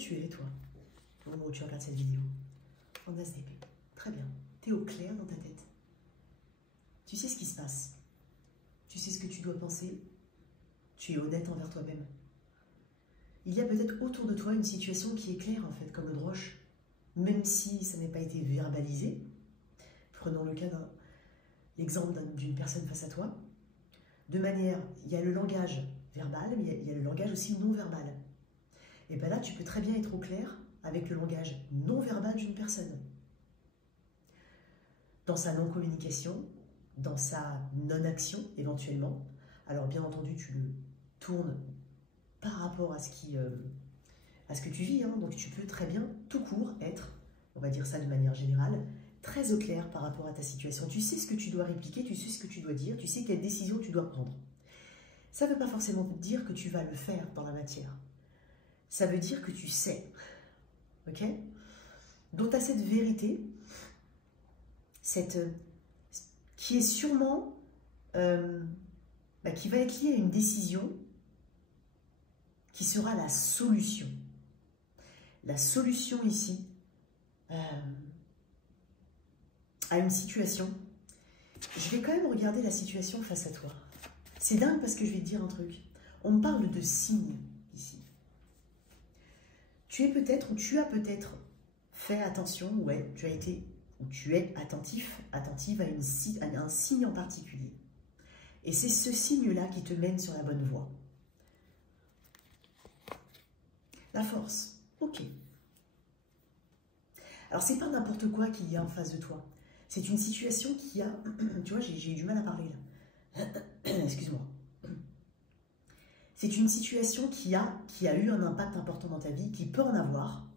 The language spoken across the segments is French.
tu es, toi, au moment où tu regardes cette vidéo? En as d'épée. Très bien. Tu es au clair dans ta tête. Tu sais ce qui se passe. Tu sais ce que tu dois penser. Tu es honnête envers toi-même. Il y a peut-être autour de toi une situation qui est claire, en fait, comme une roche, même si ça n'a pas été verbalisé. Prenons le cas l'exemple d'une personne face à toi. De manière, il y a le langage verbal, mais il y a le langage aussi non verbal. Et bien là, tu peux très bien être au clair avec le langage non verbal d'une personne. Dans sa non-communication, dans sa non-action, éventuellement. Alors, bien entendu, tu le tournes par rapport à ce que tu vis. Hein. Donc, tu peux très bien, tout court, être, on va dire ça de manière générale, très au clair par rapport à ta situation. Tu sais ce que tu dois répliquer, tu sais ce que tu dois dire, tu sais quelle décision tu dois prendre. Ça ne veut pas forcément dire que tu vas le faire dans la matière. Ça veut dire que tu sais. Ok? Donc, tu as cette vérité, qui est sûrement, qui va être liée à une décision qui sera la solution. La solution ici à une situation. Je vais quand même regarder la situation face à toi. C'est dingue parce que je vais te dire un truc. On me parle de signes ici. Tu es peut-être ou tu as peut-être fait attention, ouais, tu as été ou tu es attentif, attentive à un signe en particulier. Et c'est ce signe-là qui te mène sur la bonne voie. La force, ok. Alors, c'est pas n'importe quoi qu'il y a en face de toi. C'est une situation qui a... Tu vois, j'ai eu du mal à parler là. Excuse-moi. C'est une situation qui a eu un impact important dans ta vie, qui peut en avoir,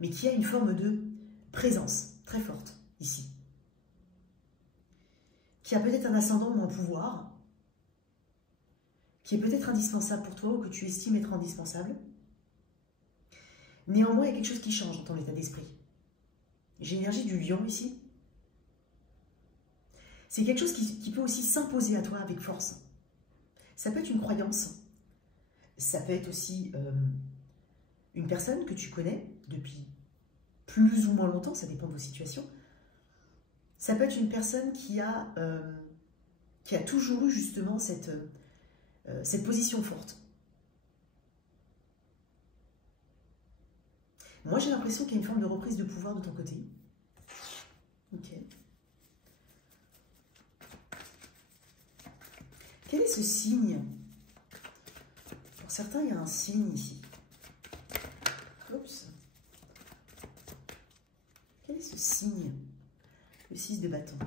mais qui a une forme de présence très forte ici. Qui a peut-être un ascendant ou un pouvoir, qui est peut-être indispensable pour toi ou que tu estimes être indispensable. Néanmoins, il y a quelque chose qui change dans ton état d'esprit. J'ai l'énergie du lion ici. C'est quelque chose qui peut aussi s'imposer à toi avec force. Ça peut être une croyance. Ça peut être aussi une personne que tu connais depuis plus ou moins longtemps, ça dépend de vos situations. Ça peut être une personne qui a toujours eu justement cette position forte. Moi, j'ai l'impression qu'il y a une forme de reprise de pouvoir de ton côté. Ok. Quel est ce signe? Pour certains, il y a un signe ici. Oups. Quel est ce signe? Le 6 de bâton.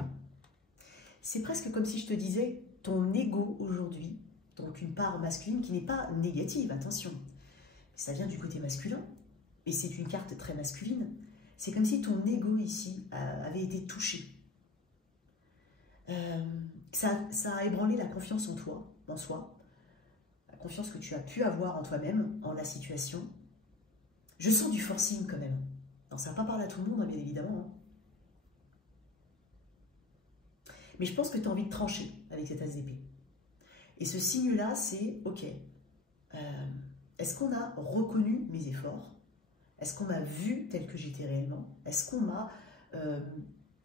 C'est presque comme si je te disais ton ego aujourd'hui, donc une part masculine qui n'est pas négative, attention. Ça vient du côté masculin. Et c'est une carte très masculine, c'est comme si ton ego ici avait été touché. Ça a ébranlé la confiance en toi, en soi, la confiance que tu as pu avoir en toi-même, en la situation. Je sens du forcing quand même. Non, ça ne va pas parler à tout le monde, hein, bien évidemment. Hein. Mais je pense que tu as envie de trancher avec cette as d'épée. Et ce signe-là, c'est, ok, est-ce qu'on a reconnu mes efforts? Est-ce qu'on m'a vu tel que j'étais réellement? Est-ce qu'on m'a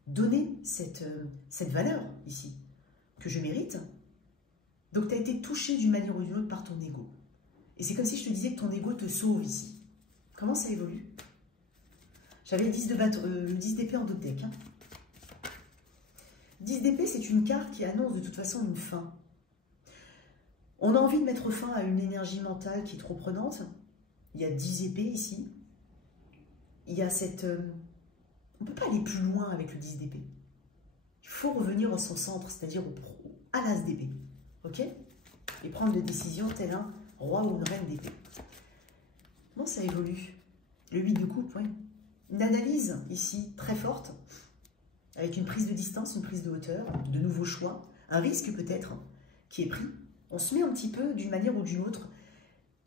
donné cette valeur ici que je mérite? Donc, tu as été touché d'une manière ou d'une autre par ton ego. Et c'est comme si je te disais que ton ego te sauve ici. Comment ça évolue? J'avais le 10 d'épée en dos de deck. Hein. 10 d'épée, c'est une carte qui annonce de toute façon une fin. On a envie de mettre fin à une énergie mentale qui est trop prenante. Il y a 10 épées ici. Il y a cette... on ne peut pas aller plus loin avec le 10 d'épée. Il faut revenir à son centre, c'est-à-dire à l'as d'épée. Ok? Et prendre des décisions tel un roi ou une reine d'épée. Comment ça évolue? Le 8 de coupe, oui. Une analyse ici très forte, avec une prise de distance, une prise de hauteur, de nouveaux choix, un risque peut-être qui est pris. On se met un petit peu d'une manière ou d'une autre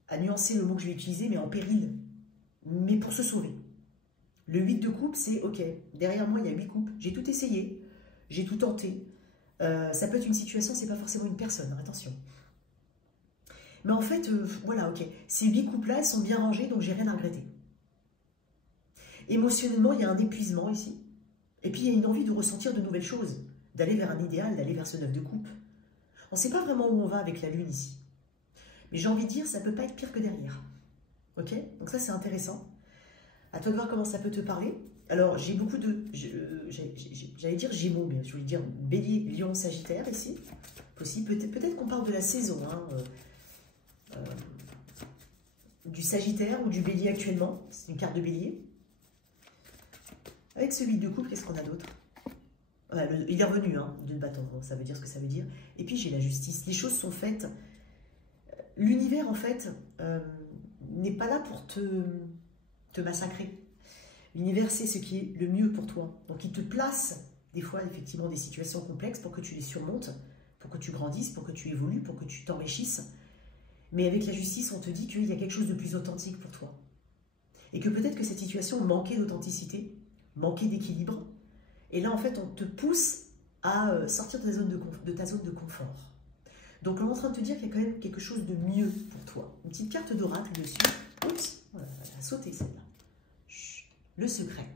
à nuancer le mot que je vais utiliser, mais en péril, mais pour se sauver. Le 8 de coupe, c'est ok, derrière moi il y a 8 coupes, j'ai tout essayé, j'ai tout tenté. Ça peut être une situation, c'est pas forcément une personne, attention. Mais en fait, voilà, ok, ces 8 coupes-là, elles sont bien rangées, donc j'ai rien à regretter. Émotionnellement, il y a un épuisement ici. Et puis, il y a une envie de ressentir de nouvelles choses, d'aller vers un idéal, d'aller vers ce 9 de coupe. On ne sait pas vraiment où on va avec la lune ici. Mais j'ai envie de dire, ça ne peut pas être pire que derrière. Ok? Donc ça, c'est intéressant. À toi de voir comment ça peut te parler. Alors, j'ai beaucoup de... J'allais dire Gémeaux, mais je voulais dire Bélier, Lion, Sagittaire ici. Possible. Peut-être qu'on parle de la saison, hein, du Sagittaire ou du Bélier actuellement. C'est une carte de Bélier. Avec ce 8 de coupe, qu'est-ce qu'on a d'autre? Il est revenu hein, d'une bâton, ça veut dire ce que ça veut dire. Et puis j'ai la justice. Les choses sont faites. L'univers, en fait, n'est pas là pour te massacrer. L'univers sait ce qui est le mieux pour toi. Donc il te place, des fois, effectivement, des situations complexes pour que tu les surmontes, pour que tu grandisses, pour que tu évolues, pour que tu t'enrichisses. Mais avec la justice, on te dit qu'il y a quelque chose de plus authentique pour toi. Et que peut-être que cette situation manquait d'authenticité, manquait d'équilibre. Et là, en fait, on te pousse à sortir de ta zone de confort. Donc, on est en train de te dire qu'il y a quand même quelque chose de mieux pour toi. Une petite carte d'oracle dessus. Oups, voilà, elle a sauté celle-là. Le secret.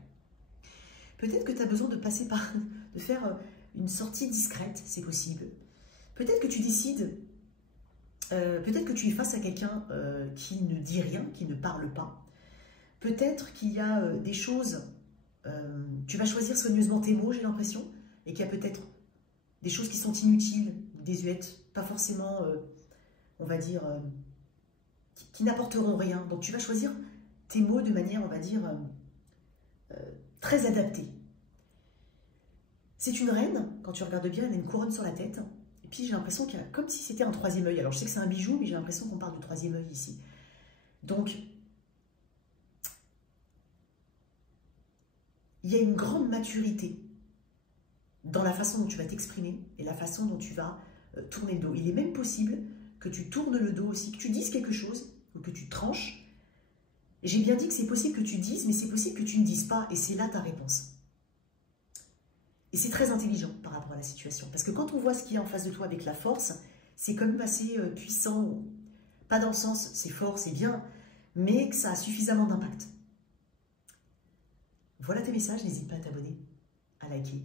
Peut-être que tu as besoin de passer par, de faire une sortie discrète, c'est possible. Peut-être que tu décides, peut-être que tu es face à quelqu'un qui ne dit rien, qui ne parle pas. Peut-être qu'il y a des choses, tu vas choisir soigneusement tes mots, j'ai l'impression, et qu'il y a peut-être des choses qui sont inutiles, désuètes, pas forcément, on va dire, qui n'apporteront rien. Donc tu vas choisir tes mots de manière, on va dire, très adaptée. C'est une reine, quand tu regardes bien, elle a une couronne sur la tête, et puis j'ai l'impression qu'il y a comme si c'était un troisième œil. Alors je sais que c'est un bijou, mais j'ai l'impression qu'on parle de troisième œil ici. Donc, il y a une grande maturité dans la façon dont tu vas t'exprimer et la façon dont tu vas tourner le dos. Il est même possible que tu tournes le dos aussi, que tu dises quelque chose ou que tu tranches. J'ai bien dit que c'est possible que tu dises, mais c'est possible que tu ne dises pas et c'est là ta réponse. Et c'est très intelligent par rapport à la situation. Parce que quand on voit ce qu'il y a en face de toi avec la force, c'est quand même assez puissant. Pas dans le sens c'est fort, c'est bien, mais que ça a suffisamment d'impact. Voilà tes messages, n'hésite pas à t'abonner, à liker.